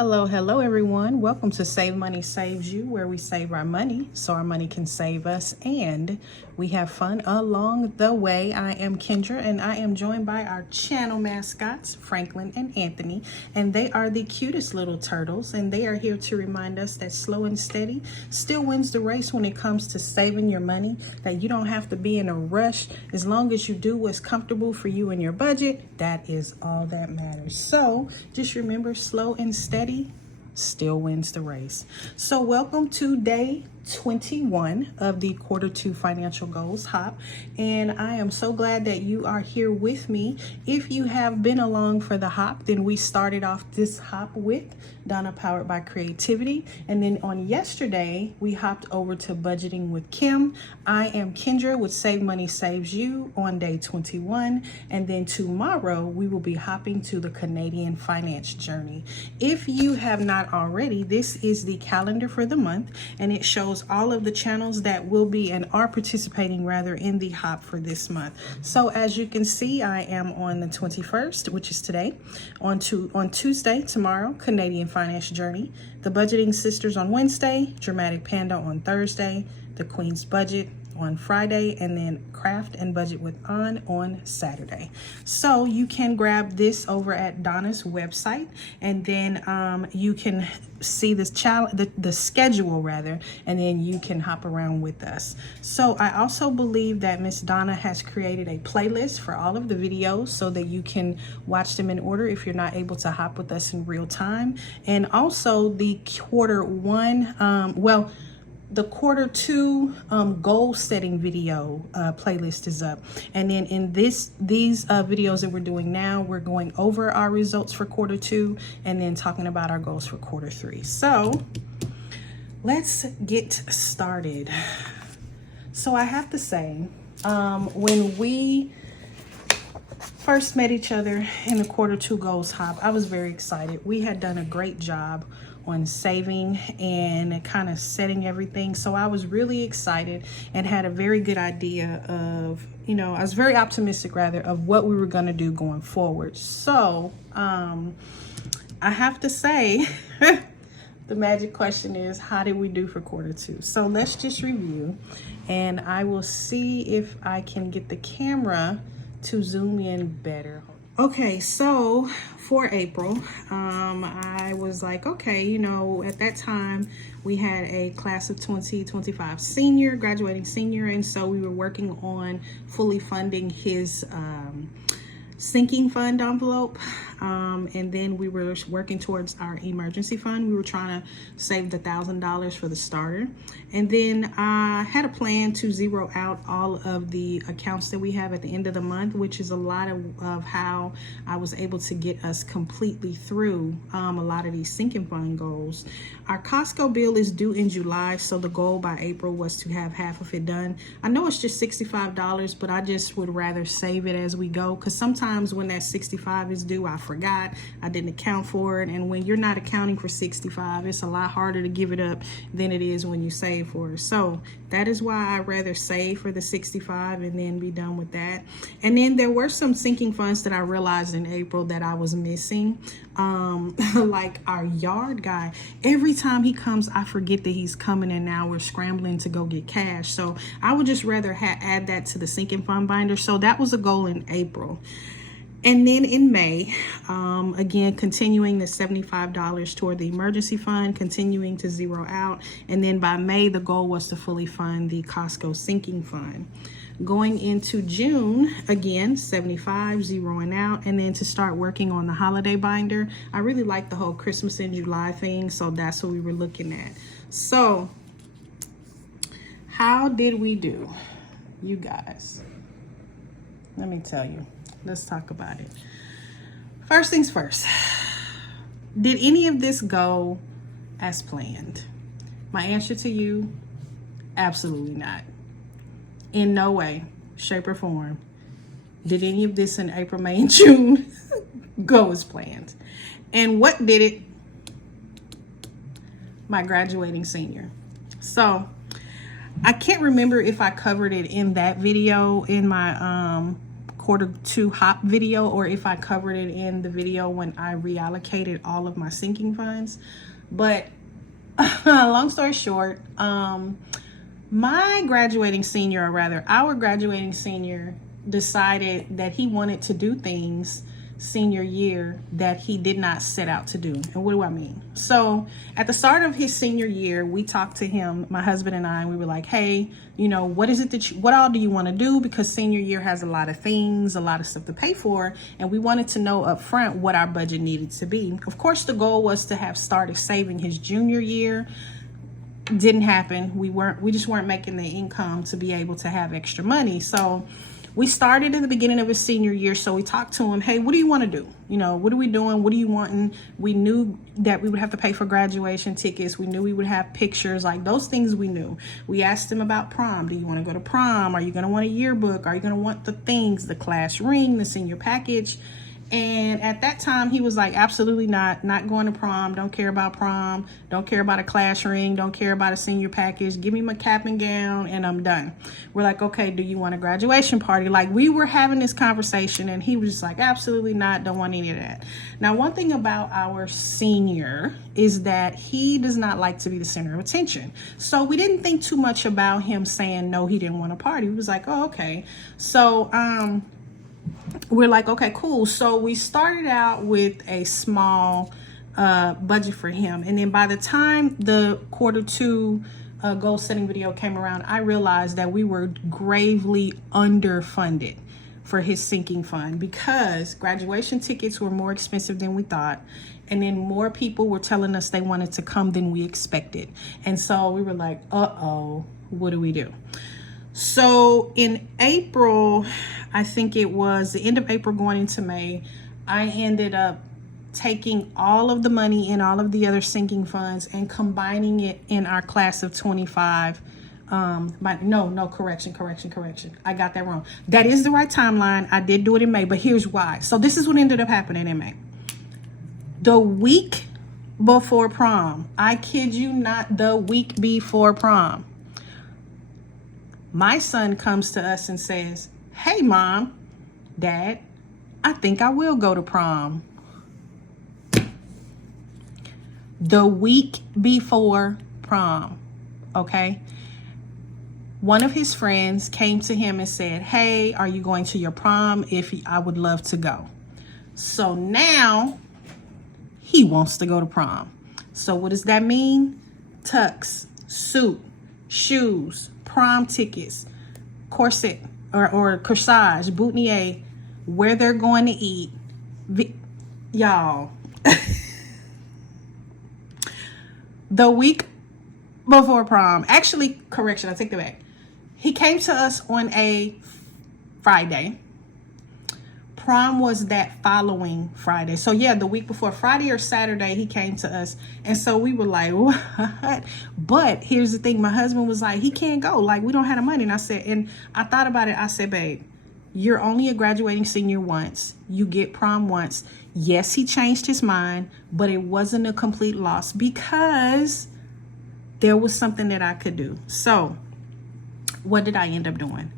Hello everyone. Welcome to Save Money Saves You, where we save our money so our money can save us and we have fun along the way. I am Kendra and I am joined by our channel mascots, Franklin and Anthony, and they are the cutest little turtles, and they are here to remind us that slow and steady still wins the race when it comes to saving your money, that you don't have to be in a rush. As long as you do what's comfortable for you and your budget, that is all that matters. So just remember, slow and steady still wins the race. So welcome to day 21 of the Q2 Financial Goals Hop, and I am so glad that you are here with me. If you have been along for the hop, then we started off this hop with Donna Powered by Creativity, and then on yesterday we hopped over to Budgeting with Kim. I am Kendra with Save Money Saves You on day 21, and then tomorrow we will be hopping to the Canadian Finance Journey. If you have not already, this is the calendar for the month, and it shows all of the channels that will be and are participating rather in the hop for this month. So as you can see, I am on the 21st, which is today. On Tuesday, tomorrow, Canadian Finance Journey. The Budgeting Sisters on Wednesday, Dramatic Panda on Thursday, the Queen's Budget on Friday, and then Craft and Budget with on Saturday. So you can grab this over at Donna's website, and then you can see this the schedule rather, and then you can hop around with us. So I also believe that Miss Donna has created a playlist for all of the videos so that you can watch them in order if you're not able to hop with us in real time. And also the the Q2 goal setting video playlist is up, and then in these videos that we're doing now, we're going over our results for Q2 and then talking about our goals for Q3. So let's get started. So I have to say, when we first met each other in the Q2 goals hop, I was very excited. We had done a great job on saving and kind of setting everything. So I was really excited and had a very good idea of, I was very optimistic rather of what we were going to do going forward. So I have to say, the magic question is, how did we do for Q2? So let's just review, and I will see if I can get the camera to zoom in better. Okay, so for April, I was like, okay, at that time we had a class of 2025 graduating senior, and so we were working on fully funding his sinking fund envelope, and then we were working towards our emergency fund. We were trying to save the $1,000 for the starter, and then I had a plan to zero out all of the accounts that we have at the end of the month, which is a lot of how I was able to get us completely through a lot of these sinking fund goals. Our Costco bill is due in July, so the goal by April was to have half of it done. I know it's just $65, but I just would rather save it as we go, because sometimes when that $65 is due, I forgot, I didn't account for it, and when you're not accounting for $65, it's a lot harder to give it up than it is when you save for it. So that is why I rather save for the $65 and then be done with that. And then there were some sinking funds that I realized in April that I was missing, like our yard guy. Every time he comes, I forget that he's coming, and now we're scrambling to go get cash. So I would just rather add that to the sinking fund binder. So that was a goal in April. And then in May, again, continuing the $75 toward the emergency fund, continuing to zero out. And then by May, the goal was to fully fund the Costco sinking fund. Going into June, again, 75, zeroing out, and then to start working on the holiday binder. I really like the whole Christmas in July thing, so that's what we were looking at. So how did we do, you guys? Let me tell you. Let's talk about it. First things first, did any of this go as planned? My answer to you, absolutely not. In no way, shape, or form did any of this in April, May, and June go as planned. And what did it? My graduating senior. So I can't remember if I covered it in that video in my quarter two hop video, or if I covered it in the video when I reallocated all of my sinking funds. But long story short, my graduating senior, or rather our graduating senior, decided that he wanted to do things senior year that he did not set out to do. And what do I mean? So at the start of his senior year, we talked to him, my husband and I, and we were like, hey, you know, what is it that what all do you want to do? Because senior year has a lot of things, a lot of stuff to pay for. And we wanted to know up front what our budget needed to be. Of course, the goal was to have started saving his junior year. Didn't happen. We just weren't making the income to be able to have extra money. So we started in the beginning of his senior year. So we talked to him, hey, what do you want to do? You know, what are we doing? What are you wanting? We knew that we would have to pay for graduation tickets. We knew we would have pictures, like those things we knew. We asked him about prom. Do you want to go to prom? Are you going to want a yearbook? Are you going to want the things, the class ring, the senior package? And at that time, he was like, absolutely not going to prom. Don't care about prom. Don't care about a class ring. Don't care about a senior package. Give me my cap and gown and I'm done. We're like, okay, do you want a graduation party? Like, we were having this conversation and he was just like, absolutely not. Don't want any of that. Now, one thing about our senior is that he does not like to be the center of attention. So we didn't think too much about him saying no, he didn't want a party. We was like, oh, okay. So, we're like, okay, cool. So we started out with a small budget for him. And then by the time the quarter two goal setting video came around, I realized that we were gravely underfunded for his sinking fund because graduation tickets were more expensive than we thought. And then more people were telling us they wanted to come than we expected. And so we were like, uh-oh, what do we do? So in April, I think it was the end of April going into May, I ended up taking all of the money in all of the other sinking funds and combining it in our class of 25. Correction. I got that wrong. That is the right timeline. I did do it in May, but here's why. So this is what ended up happening in May. The week before prom, I kid you not, the week before prom, my son comes to us and says, hey, Mom, Dad, I think I will go to prom. The week before prom, okay? One of his friends came to him and said, hey, are you going to your prom? I would love to go. So now he wants to go to prom. So what does that mean? Tux, suit, shoes, prom tickets, corset or corsage, boutonniere, where they're going to eat. Y'all, the week before prom, actually, correction, I take that back. He came to us on a Friday. Prom was that following Friday. So yeah, the week before, Friday or Saturday, he came to us. And so we were like, what? But here's the thing. My husband was like, he can't go. Like, we don't have the money. And I said, and I thought about it. I said, babe, you're only a graduating senior once. You get prom once. Yes, he changed his mind, but it wasn't a complete loss because there was something that I could do. So what did I end up doing?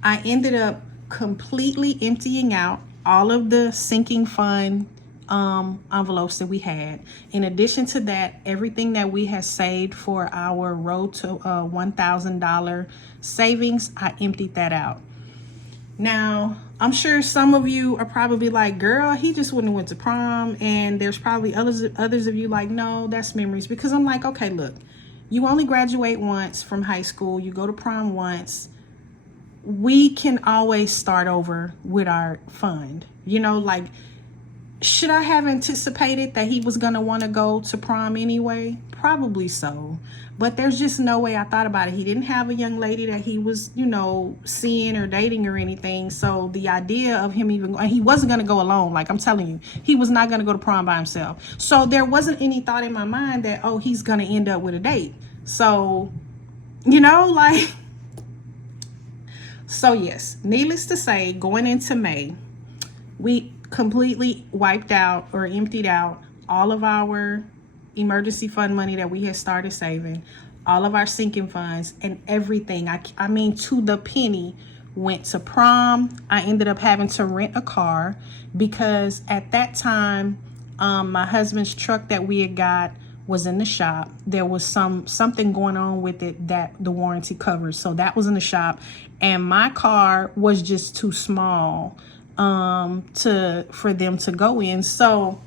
I ended up completely emptying out all of the sinking fund envelopes that we had. In addition to that, everything that we had saved for our road to $1,000 savings, I emptied that out. Now, I'm sure some of you are probably like, girl, he just wouldn't have went to prom. And there's probably others of you like, no, that's memories. Because I'm like, okay, look, you only graduate once from high school. You go to prom once. We can always start over with our fund. You know, like, should I have anticipated that he was going to want to go to prom anyway? Probably so. But there's just no way I thought about it. He didn't have a young lady that he was, you know, seeing or dating or anything. So the idea of him even, he wasn't going to go alone. Like, I'm telling you, he was not going to go to prom by himself. So there wasn't any thought in my mind that, oh, he's going to end up with a date. So, you know, like, so yes, needless to say, going into May, we completely wiped out or emptied out all of our emergency fund money that we had started saving, all of our sinking funds, and everything. I mean, to the penny, went to prom. I ended up having to rent a car because at that time, my husband's truck that we had got was in the shop. There was something going on with it that the warranty covers. So that was in the shop, and my car was just too small for them to go in. So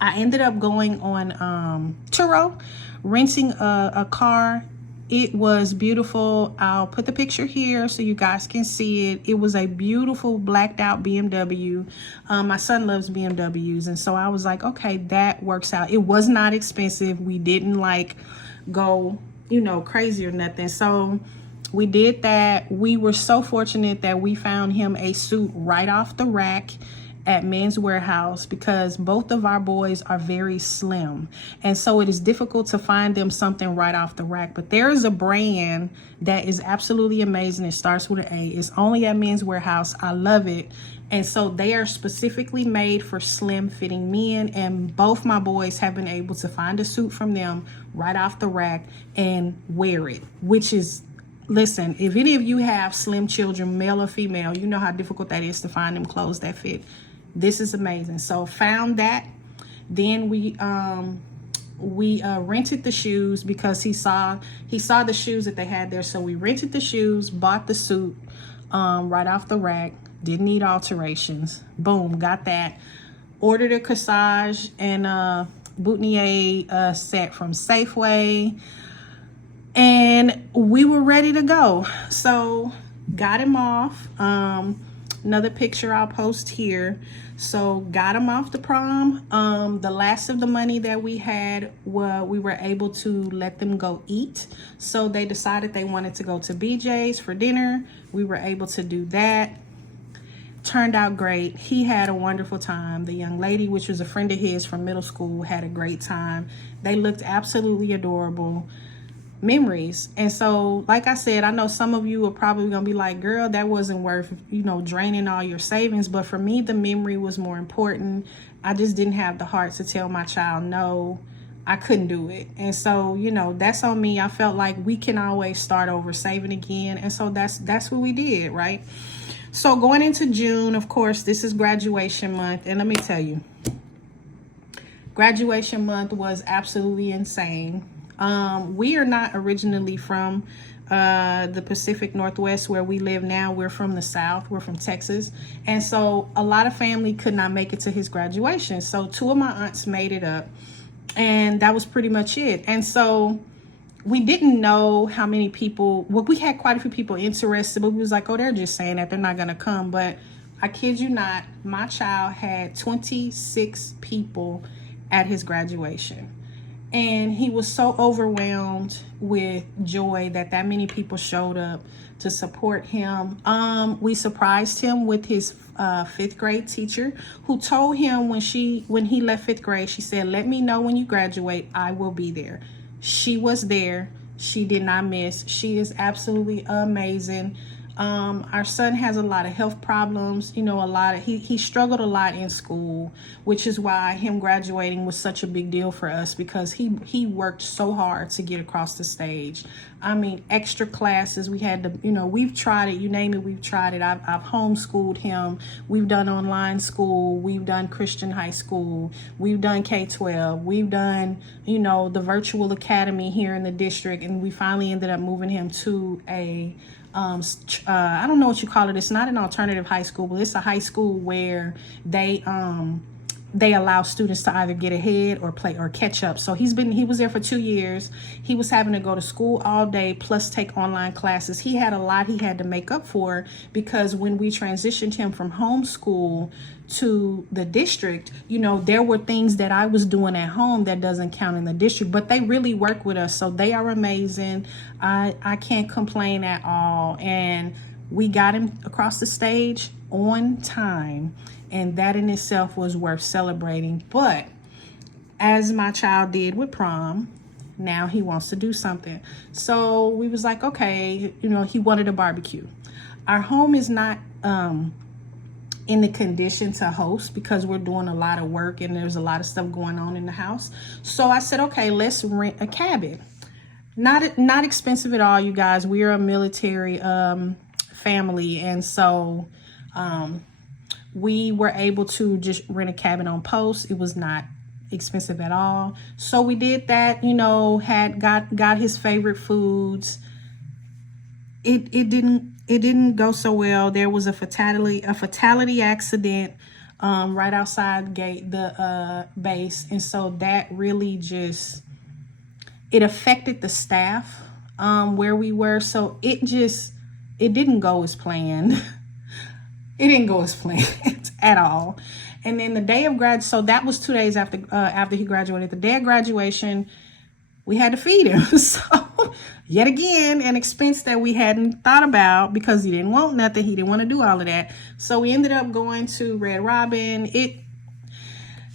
I ended up going on Turo, renting a car. It was beautiful. I'll put the picture here so you guys can see it. It was a beautiful blacked out BMW. My son loves BMWs, and so I was like, okay, that works out. It was not expensive. We didn't like go, you know, crazy or nothing. So we did that. We were so fortunate that we found him a suit right off the rack at Men's Warehouse, because both of our boys are very slim, and so it is difficult to find them something right off the rack. But there is a brand that is absolutely amazing. It starts with an A. It's only at Men's Warehouse. I love it. And so they are specifically made for slim fitting men, and both my boys have been able to find a suit from them right off the rack and wear it, which is, listen, if any of you have slim children, male or female, you know how difficult that is to find them clothes that fit. This is amazing. So found that. Then we rented the shoes because he saw the shoes that they had there. So we rented the shoes, bought the suit right off the rack. Didn't need alterations. Boom, got that. Ordered a corsage and boutonniere set from Safeway, and we were ready to go. So got him off. Another picture I'll post here. So got him off the prom. The last of the money that we had, we were able to let them go eat. So they decided they wanted to go to BJ's for dinner. We were able to do that. Turned out great. He had a wonderful time. The young lady, which was a friend of his from middle school, had a great time. They looked absolutely adorable. Memories. And so, like I said, I know some of you are probably gonna be like, girl, that wasn't worth, you know, draining all your savings. But for me, the memory was more important. I just didn't have the heart to tell my child no. I couldn't do it. And so, you know, that's on me. I felt like we can always start over saving again. And so that's what we did, right? So going into June, of course, this is graduation month. And let me tell you, graduation month was absolutely insane. We are not originally from the Pacific Northwest where we live now. We're from the South. We're from Texas. And so a lot of family could not make it to his graduation. So two of my aunts made it up, and that was pretty much it. And so we didn't know how many people, well, we had quite a few people interested, but we was like, oh, they're just saying that they're not going to come. But I kid you not, my child had 26 people at his graduation. And he was so overwhelmed with joy that many people showed up to support him. We surprised him with his fifth grade teacher, who told him when he left fifth grade, she said, let me know when you graduate, I will be there. She was there. She did not miss. She is absolutely amazing. Our son has a lot of health problems, you know, he struggled a lot in school, which is why him graduating was such a big deal for us, because he worked so hard to get across the stage. I mean, extra classes, we had to, you know, we've tried it, you name it, we've tried it. I've homeschooled him. We've done online school. We've done Christian high school. We've done K-12. We've done, you know, the virtual academy here in the district. And we finally ended up moving him to a I don't know what you call it. It's not an alternative high school, but it's a high school where they allow students to either get ahead or play or catch up. So he was there for 2 years. He was having to go to school all day plus take online classes. He had a lot he had to make up for, because when we transitioned him from homeschool to the district, you know, there were things that I was doing at home that doesn't count in the district, but they really work with us. So they are amazing. I can't complain at all. And we got him across the stage on time, and that in itself was worth celebrating. But as my child did with prom, now he wants to do something. So we was like, okay, you know, he wanted a barbecue. Our home is not in the condition to host because we're doing a lot of work and there's a lot of stuff going on in the house. So I said, okay, let's rent a cabin. Not expensive at all, you guys. We are a military family. And so we were able to just rent a cabin on post. It was not expensive at all. So we did that, you know, got his favorite foods. It didn't go so well. There was a fatality accident right outside the base. And so that really just, it affected the staff where we were. So it didn't go as planned. It didn't go as planned at all. And then the day of so that was 2 days after he graduated. The day of graduation, we had to feed him. So yet again, an expense that we hadn't thought about because he didn't want nothing. He didn't want to do all of that. So we ended up going to Red Robin.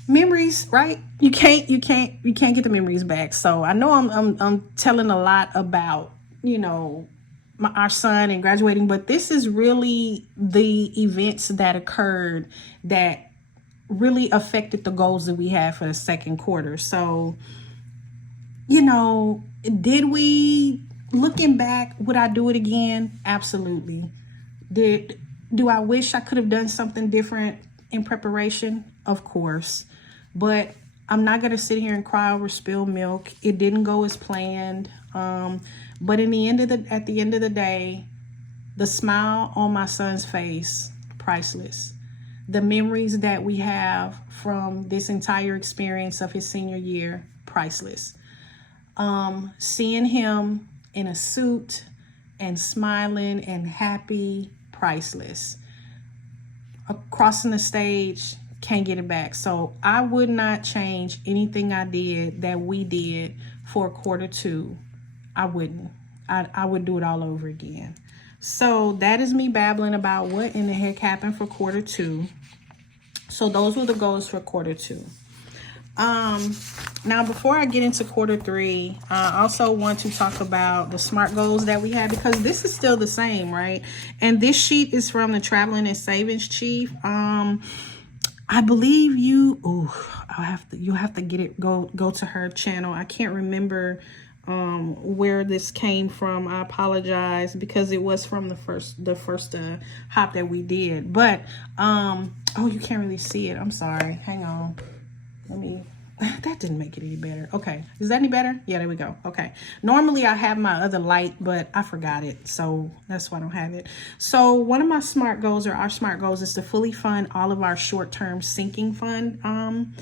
Memories, right? You can't get the memories back. So I know I'm telling a lot about, you know, our son and graduating, but this is really the events that occurred that really affected the goals that we had for the second quarter. So, you know, looking back, would I do it again? Absolutely. Do I wish I could have done something different in preparation? Of course. But I'm not going to sit here and cry over spilled milk. It didn't go as planned. But at the end of the day, the smile on my son's face, priceless. The memories that we have from this entire experience of his senior year, priceless. Seeing him in a suit and smiling and happy, priceless. Crossing the stage, can't get it back. So I would not change anything that we did for quarter two. I wouldn't. I would do it all over again. So that is me babbling about what in the heck happened for quarter two. So those were the goals for quarter two. Now, before I get into quarter three, I also want to talk about the SMART goals that we had, because this is still the same, right? And this sheet is from the Traveling and Savings Chief. I believe you'll have to get it, go to her channel. I can't remember where this came from. I apologize, because it was from the first hop that we did. But oh, you can't really see it. I'm sorry. Hang on. That didn't make it any better. Okay. Is that any better? Yeah, there we go. Okay. Normally I have my other light, but I forgot it. So that's why I don't have it. So one of my SMART goals, or our SMART goals, is to fully fund all of our short-term sinking funds. And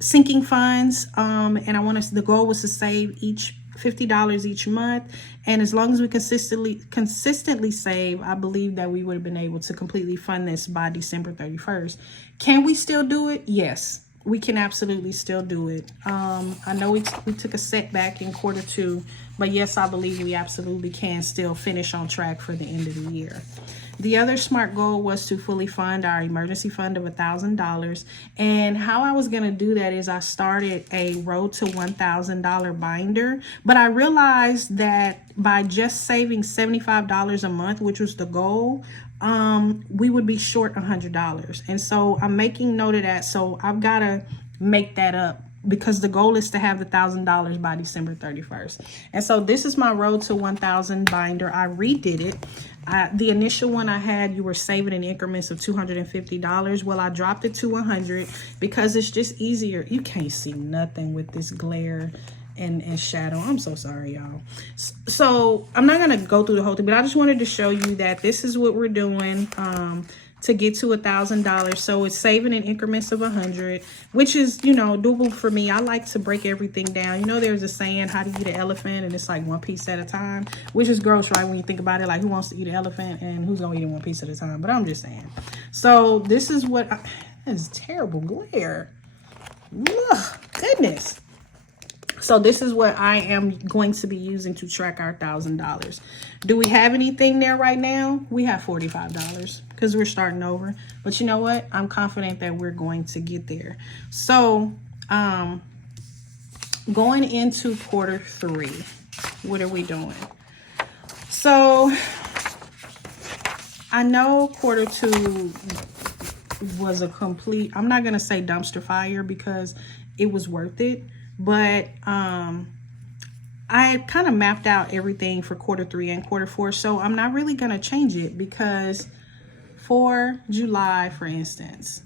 the goal was to save $50 each month. And as long as we consistently save, I believe that we would have been able to completely fund this by December 31st. Can we still do it? Yes. We can absolutely still do it. I know we took a setback in quarter two, but yes, I believe we absolutely can still finish on track for the end of the year. The other SMART goal was to fully fund our emergency fund of $1,000. And how I was going to do that is I started a Road to $1,000 binder, but I realized that by just saving $75 a month, which was the goal, we would be short $100. And so I'm making note of that. So I've got to make that up, because the goal is to have the $1,000 by December 31st. And so this is my Road to 1,000 binder. I redid it. The initial one I had, you were saving in increments of $250. Well, I dropped it to $100 because it's just easier. You can't see nothing with this glare and shadow. I'm so sorry, y'all. So I'm not gonna go through the whole thing, but I just wanted to show you that this is what we're doing to get to $1,000. So it's saving in increments of 100, which is, you know, doable for me. I like to break everything down. You know, there's a saying, how do you eat an elephant? And it's like one piece at a time, which is gross, right? When you think about it, like, who wants to eat an elephant and who's gonna eat it one piece at a time? But I'm just saying. So this is what that is terrible glare. Ugh, goodness. So this is what I am going to be using to track our $1,000. Do we have anything there right now? We have $45 because we're starting over. But you know what? I'm confident that we're going to get there. So going into quarter three, what are we doing? So I know quarter two was a complete, I'm not going to say dumpster fire because it was worth it. But I I kind of mapped out everything for quarter 3 and quarter 4, so I'm not really going to change it, because for July, for instance,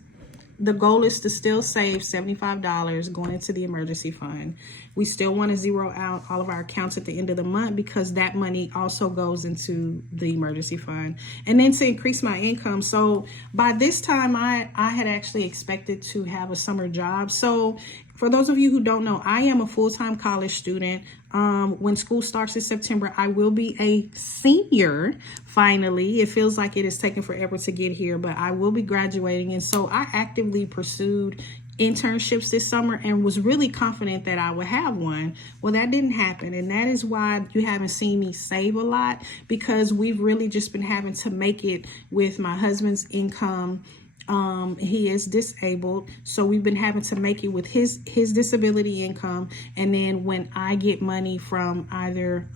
the goal is to still save $75 going into the emergency fund. We still want to zero out all of our accounts at the end of the month, because that money also goes into the emergency fund. And then to increase my income. So by this time, I had actually expected to have a summer job. So for those of you who don't know, I am a full-time college student. When school starts in September, I will be a senior. Finally, it feels like it has taken forever to get here, but I will be graduating. And so I actively pursued internships this summer and was really confident that I would have one. Well, that didn't happen. And that is why you haven't seen me save a lot, because we've really just been having to make it with my husband's income. He is disabled, so we've been having to make it with his disability income. And then when I get money from either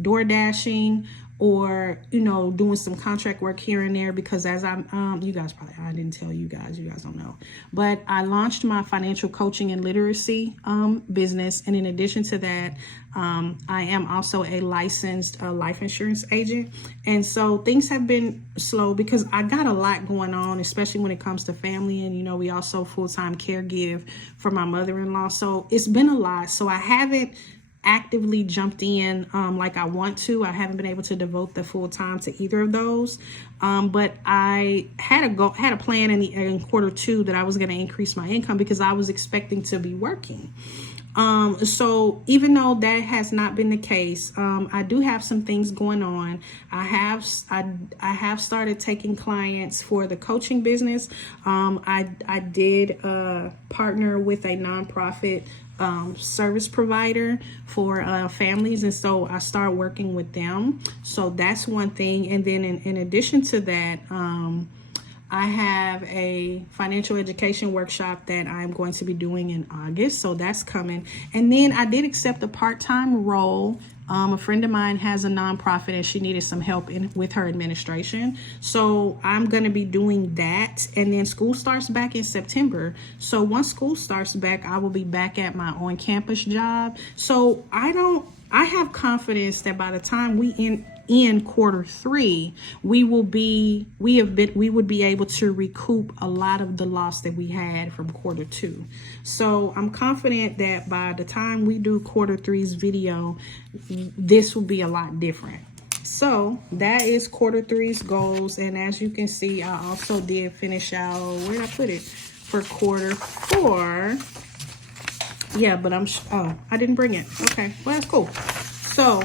door dashing or, you know, doing some contract work here and there, because as I'm, you guys probably, I didn't tell you guys don't know, but I launched my financial coaching and literacy business. And in addition to that, I am also a licensed life insurance agent. And so things have been slow because I got a lot going on, especially when it comes to family. And, you know, we also full-time caregive for my mother-in-law. So it's been a lot. So I haven't actively jumped in like I want to. I haven't been able to devote the full time to either of those. But I had a plan in quarter 2 that I was going to increase my income, because I was expecting to be working. So even though that has not been the case, I do have some things going on. I have started taking clients for the coaching business. I did partner with a nonprofit service provider for families, and so I start working with them. So that's one thing. And then in addition to that, I have a financial education workshop that I'm going to be doing in August, so that's coming. And then I did accept a part-time role. A friend of mine has a nonprofit and she needed some help with her administration. So I'm going to be doing that. And then school starts back in September. So once school starts back, I will be back at my on-campus job. So I have confidence that by the time we in quarter 3, we would be able to recoup a lot of the loss that we had from quarter 2. So I'm confident that by the time we do quarter 3's video, this will be a lot different. So that is quarter 3's goals. And as you can see, I also did finish out, where did I put it, for quarter 4. Yeah, but I didn't bring it. Okay, well, that's cool. So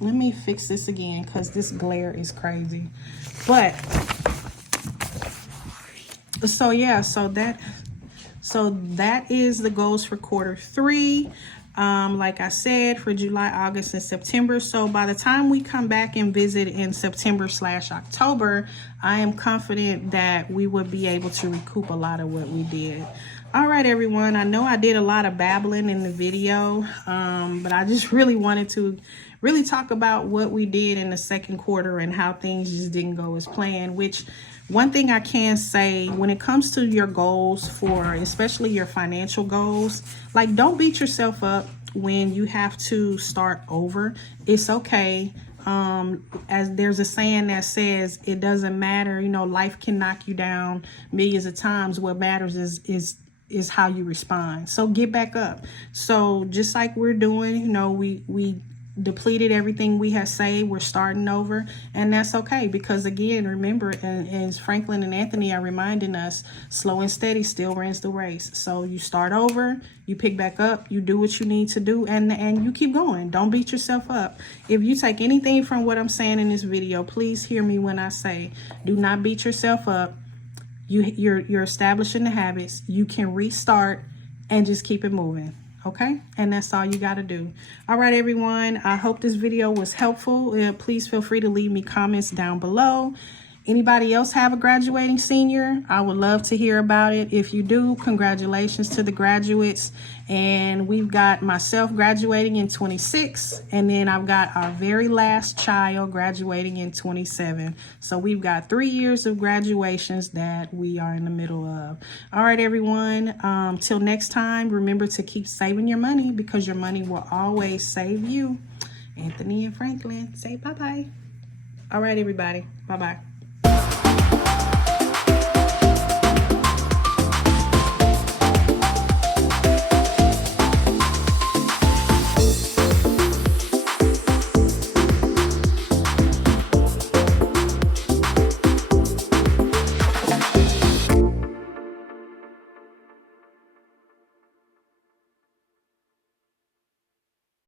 let me fix this again, because this glare is crazy. But so yeah, so that is the goals for quarter 3. Like I said, for July, August, and September. So by the time we come back and visit in September/October, I am confident that we would be able to recoup a lot of what we did. All right, everyone. I know I did a lot of babbling in the video, but I just really wanted to talk about what we did in the second quarter and how things just didn't go as planned. Which, one thing I can say, when it comes to your goals, for especially your financial goals, like, don't beat yourself up when you have to start over. It's okay. As there's a saying that says, it doesn't matter, you know, life can knock you down millions of times. What matters is how you respond. So get back up. So just like we're doing, you know, we depleted everything we had saved. We're starting over, and that's okay, because again, remember, as Franklin and Anthony are reminding us, slow and steady still wins the race. So you start over, you pick back up, you do what you need to do, and you keep going. Don't beat yourself up. If you take anything from what I'm saying in this video, please hear me when I say, do not beat yourself up. You're establishing the habits. You can restart and just keep it moving. Okay, and that's all you got to do. All right, everyone, I hope this video was helpful. Please feel free to leave me comments down below. Anybody else have a graduating senior? I would love to hear about it. If you do, congratulations to the graduates. And we've got myself graduating in 26, and then I've got our very last child graduating in 27. So we've got 3 years of graduations that we are in the middle of. All right, everyone. Till next time, remember to keep saving your money, because your money will always save you. Anthony and Franklin say bye-bye. All right, everybody. Bye-bye.